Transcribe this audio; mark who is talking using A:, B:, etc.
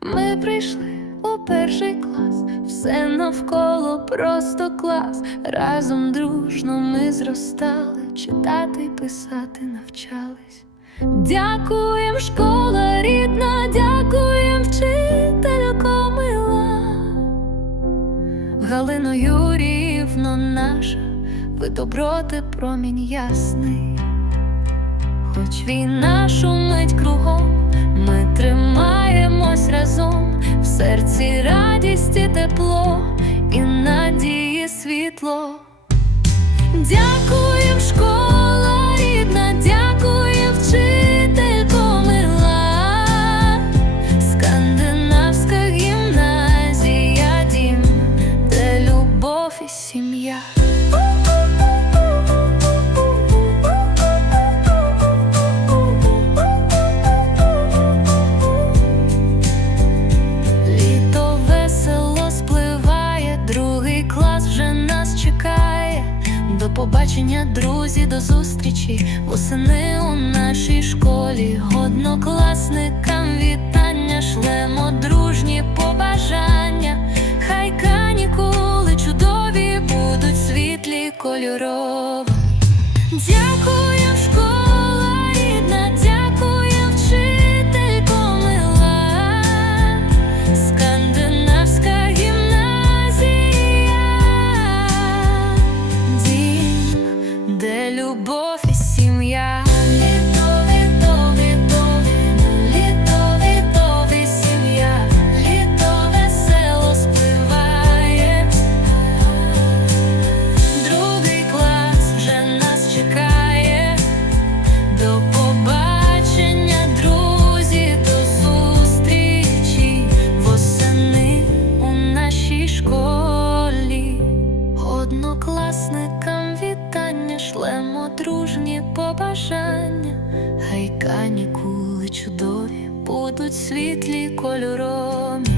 A: Ми прийшли у перший клас, все навколо просто клас. Разом дружно ми зростали, читати писати навчались. Дякуєм, школа рідна, дякуєм, вчителько мила. Галино Юріївно наша, ви доброти промінь ясний. Хоч війна шумить кругом, ми тримаємось світло. Дякуєм, побачення, друзі, до зустрічі. Восени у нашій школі. Однокласникам вітання, шлемо дружні побажання. Хай канікули чудові будуть світлі кольорові. Дякую, школа любов і сім'я. Однокласникам шлемо дружні побажання. Хай канікули чудові будуть світлі кольорові.